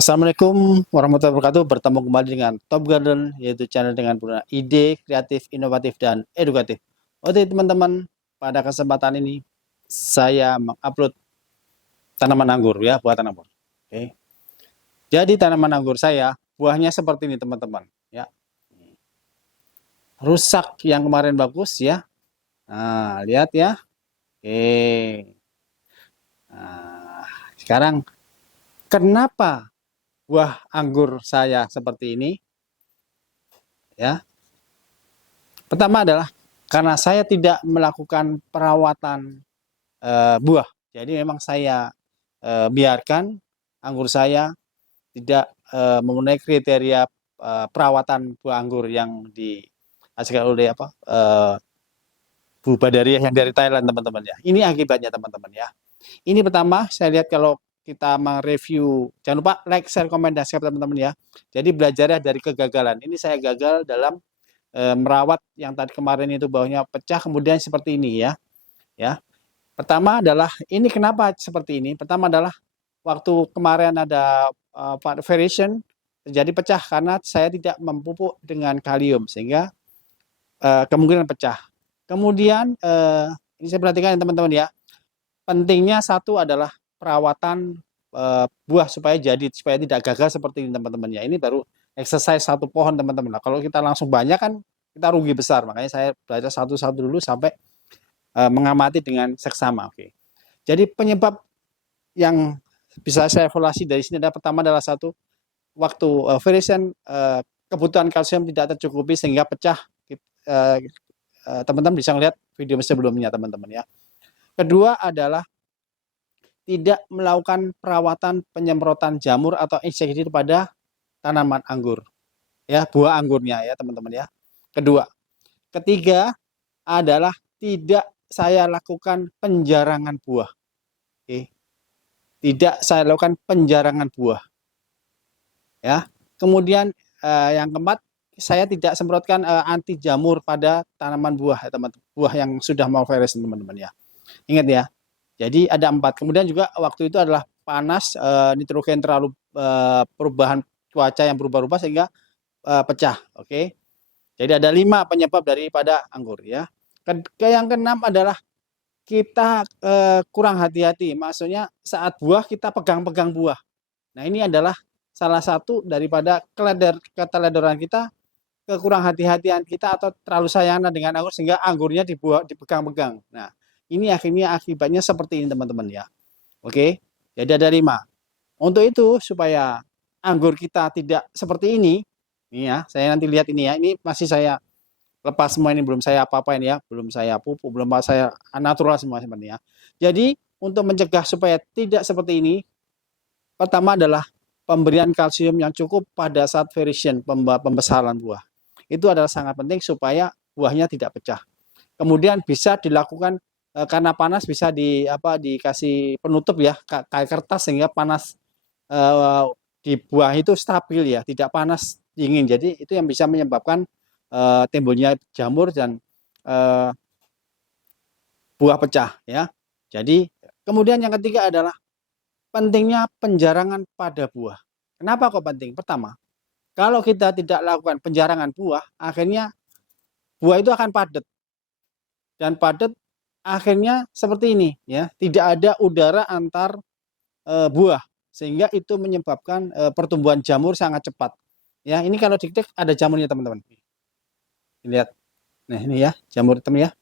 Assalamualaikum warahmatullahi wabarakatuh. Bertemu kembali dengan Top Garden, yaitu channel dengan penuh ide kreatif, inovatif, dan edukatif. Oke teman-teman, pada kesempatan ini saya mengupload tanaman anggur ya, buatan anggur. Oke. Jadi tanaman anggur saya buahnya seperti ini teman-teman. Ya, rusak yang kemarin bagus ya. Nah, lihat ya. Oke. Nah, sekarang kenapa buah anggur saya seperti ini? Ya, pertama adalah karena saya tidak melakukan perawatan buah. Jadi memang saya biarkan anggur saya tidak memenuhi kriteria perawatan buah anggur yang dihasilkan oleh Bu Badariah yang dari Thailand teman-teman ya. Ini akibatnya teman-teman ya. Ini pertama saya lihat kalau kita mereview, jangan lupa like, share, komen, dan subscribe teman-teman ya. Jadi belajarnya dari kegagalan. Ini saya gagal dalam merawat yang tadi kemarin itu baunya pecah kemudian seperti ini ya. Ya. Pertama adalah ini kenapa seperti ini? Pertama adalah waktu kemarin ada variation terjadi pecah karena saya tidak memupuk dengan kalium sehingga kemungkinan pecah. Kemudian ini saya perhatikan ya teman-teman ya. Pentingnya satu adalah perawatan buah supaya tidak gagal seperti ini teman-teman ya. Ini baru exercise satu pohon teman-teman. Nah, kalau kita langsung banyak kan kita rugi besar. Makanya saya belajar satu-satu dulu sampai mengamati dengan seksama. Oke. Jadi penyebab yang bisa saya evaluasi dari sini adalah pertama adalah satu waktu variation kebutuhan kalsium tidak tercukupi sehingga pecah. Teman-teman bisa melihat video sebelumnya teman-teman ya. Kedua adalah tidak melakukan perawatan penyemprotan jamur atau insektisida pada tanaman anggur ya, buah anggurnya ya teman-teman ya. Kedua, ketiga adalah tidak saya lakukan penjarangan buah. Oke. Tidak saya lakukan penjarangan buah. Ya. Kemudian yang keempat, saya tidak semprotkan anti jamur pada tanaman buah ya teman-teman. Buah yang sudah mau virus teman-teman ya. Ingat ya. Jadi ada 4. Kemudian juga waktu itu adalah panas, nitrogen terlalu perubahan cuaca yang berubah-ubah sehingga pecah. Oke. Jadi ada 5 penyebab daripada anggur ya. Yang keenam adalah kita kurang hati-hati. Maksudnya saat buah kita pegang-pegang buah. Nah ini adalah salah satu daripada keteledoran kita, kekurang hati-hatian kita atau terlalu sayangan dengan anggur sehingga anggurnya dipegang-pegang. Nah ini akhirnya akibatnya seperti ini teman-teman ya. Oke. Jadi ada 5. Untuk itu supaya anggur kita tidak seperti ini ya, saya nanti lihat ini ya. Ini masih saya lepas semua ini, belum saya apa-apain ya, belum saya pupuk, belum saya natural semua sebenarnya. Jadi untuk mencegah supaya tidak seperti ini, pertama adalah pemberian kalsium yang cukup pada saat variation pembesaran buah. Itu adalah sangat penting supaya buahnya tidak pecah. Kemudian bisa dilakukan karena panas bisa dikasih penutup ya kayak kertas sehingga panas di buah itu stabil ya, tidak panas dingin. Jadi itu yang bisa menyebabkan timbulnya jamur dan buah pecah ya. Jadi kemudian yang ketiga adalah pentingnya penjarangan pada buah. Kenapa kok penting? Pertama, kalau kita tidak lakukan penjarangan buah, akhirnya buah itu akan padat. Dan padat akhirnya seperti ini ya, tidak ada udara antar buah sehingga itu menyebabkan pertumbuhan jamur sangat cepat. Ya, ini kalau diklik ada jamurnya teman-teman. Lihat. Nah, ini ya, jamur hitam ya.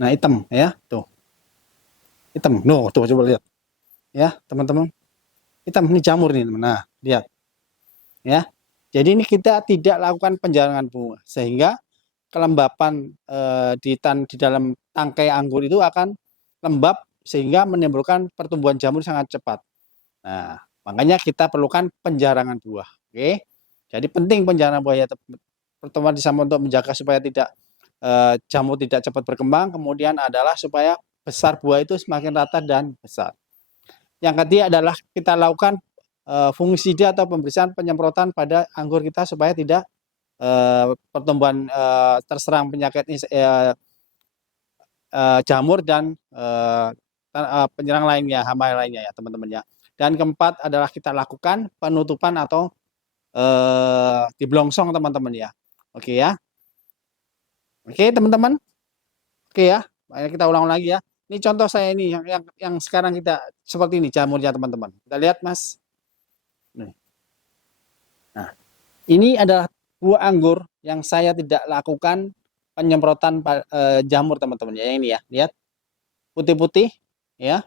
Nah, hitam ya, tuh. Hitam. No, tuh coba lihat. Ya, teman-teman. Hitam ini jamur nih, teman. Nah, lihat. Ya. Jadi ini kita tidak lakukan penjarangan bunga sehingga kelembapan di dalam tangkai anggur itu akan lembab sehingga menimbulkan pertumbuhan jamur sangat cepat. Nah, makanya kita perlukan penjarangan buah. Oke. Jadi penting penjarangan buah ya. Pertama sama untuk menjaga supaya tidak jamur tidak cepat berkembang, kemudian adalah supaya besar buah itu semakin rata dan besar. Yang ketiga adalah kita lakukan fungisida atau pembersihan penyemprotan pada anggur kita supaya tidak pertumbuhan terserang penyakit jamur dan penyerang lainnya, hama lainnya ya teman-teman ya. Dan keempat adalah kita lakukan penutupan atau diblongsong teman-teman ya. Oke ya. Oke teman-teman. Oke ya. Ayo kita ulang lagi ya. Ini contoh saya ini yang sekarang kita seperti ini jamurnya teman-teman. Kita lihat Mas. Nah, ini adalah buah anggur yang saya tidak lakukan penyemprotan jamur teman-teman ya. Ini ya, lihat putih-putih ya,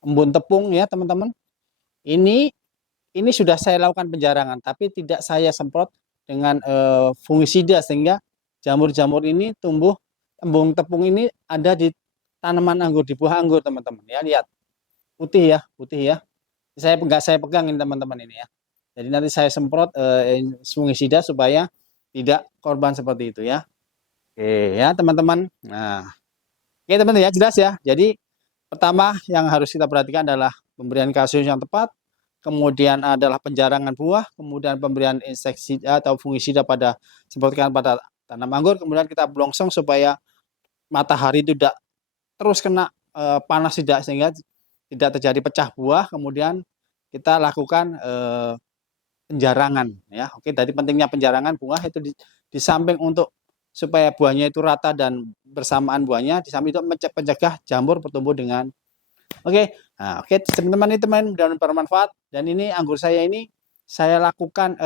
embun tepung ya teman-teman. Ini sudah saya lakukan penjarangan, tapi tidak saya semprot dengan fungisida sehingga jamur-jamur ini tumbuh. Embun tepung ini ada di tanaman anggur, di buah anggur teman-teman ya, lihat putih ya. Saya pegang ini teman-teman ini ya. Jadi nanti saya semprot fungisida supaya tidak korban seperti itu ya. Oke ya teman-teman. Nah, oke teman-teman ya, jelas ya. Jadi pertama yang harus kita perhatikan adalah pemberian kalsium yang tepat, kemudian adalah penjarangan buah, kemudian pemberian insektisida atau fungisida seperti pada tanam anggur, kemudian kita blongsong supaya matahari tidak terus kena panas sehingga tidak terjadi pecah buah, kemudian kita lakukan penjarangan ya. Oke, tadi pentingnya penjarangan buah itu di samping untuk supaya buahnya itu rata dan bersamaan buahnya, di samping itu mencegah jamur bertumbuh dengan oke. Nah, oke teman-teman ini teman dan bermanfaat, dan ini anggur saya ini saya lakukan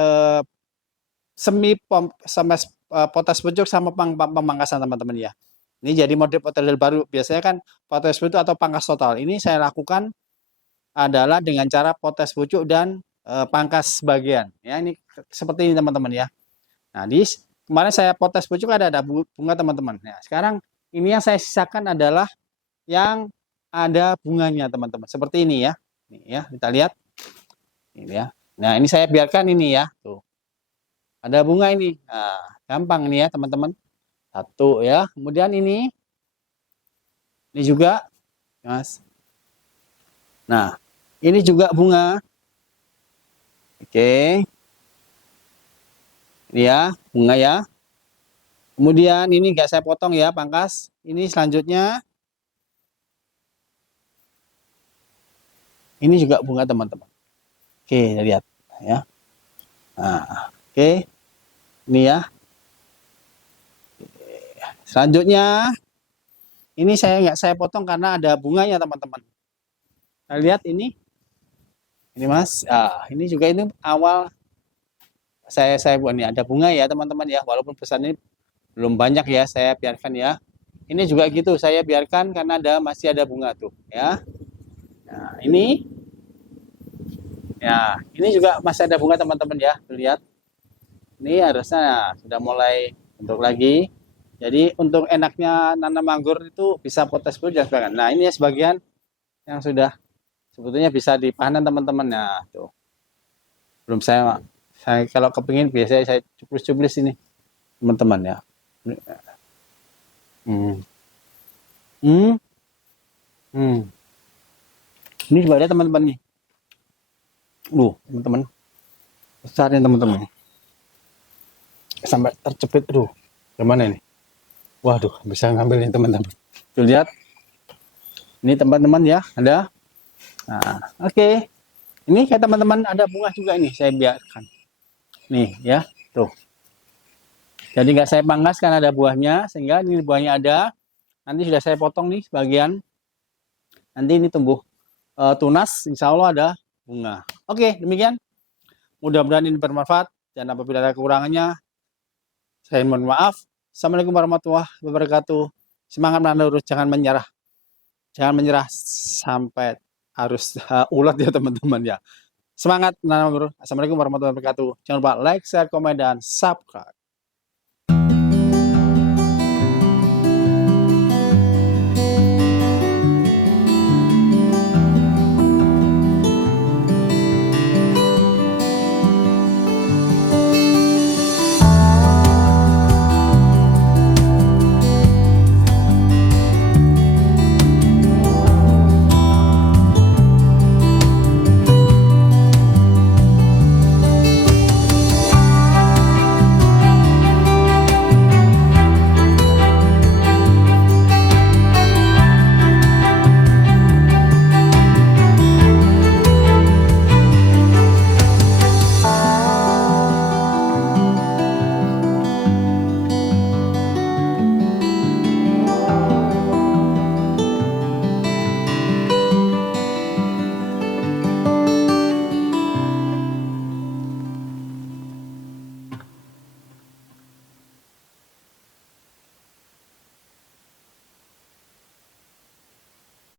semi potas pucuk sama pemangkasan teman-teman ya. Ini jadi mode model baru. Biasanya kan potes pucuk atau pangkas total. Ini saya lakukan adalah dengan cara potes pucuk dan pangkas bagian. Ya, ini seperti ini teman-teman ya. Nah, kemarin saya potes pucuk ada bunga teman-teman. Nah, sekarang ini yang saya sisakan adalah yang ada bunganya teman-teman. Seperti ini ya. Nih ya, kita lihat. Ini ya. Nah, ini saya biarkan ini ya. Tuh. Ada bunga ini. Nah, gampang nih ya teman-teman. Satu ya, kemudian ini juga, Mas. Nah, ini juga bunga. Oke, ini ya bunga ya. Kemudian ini nggak saya potong ya, pangkas. Ini selanjutnya, ini juga bunga teman-teman. Oke, lihat ya. Nah, oke, ini ya. Selanjutnya, ini nggak saya potong karena ada bunganya teman-teman. Nah, lihat ini Mas. Ini juga ini awal saya buat nih ada bunga ya teman-teman ya. Walaupun pesannya belum banyak ya, saya biarkan ya. Ini juga gitu, saya biarkan karena masih ada bunga tuh ya. Nah, ini juga masih ada bunga teman-teman ya. Lihat, ini harusnya sudah mulai bentuk lagi. Jadi untuk enaknya nanam anggur itu bisa potes dulu dan sebagainya. Nah, ini ya sebagian yang sudah sebetulnya bisa dipanen teman-teman. Nah, tuh. Belum saya kalau kepingin biasanya saya cuplis-cuplis ini teman-teman ya. Ini juga ada teman-teman nih. Teman-teman. Besar nih teman-teman. Sampai terjepit gimana ini? Waduh, bisa ngambil ini teman-teman. Tuh lihat. Ini teman-teman ya, ada. Nah, oke. Ini kayak teman-teman ada bunga juga ini, saya biarkan. Nih ya, tuh. Jadi nggak saya pangkas karena ada buahnya, sehingga ini buahnya ada. Nanti sudah saya potong nih sebagian. Nanti ini tumbuh tunas, insya Allah ada bunga. Oke, demikian. Mudah-mudahan ini bermanfaat. Dan apabila ada kekurangannya, saya mohon maaf. Assalamualaikum warahmatullahi wabarakatuh. Semangat menanam, jangan menyerah. Jangan menyerah sampai harus ulat ya teman-teman ya. Semangat menanam. Assalamualaikum warahmatullahi wabarakatuh. Jangan lupa like, share, komen, dan subscribe.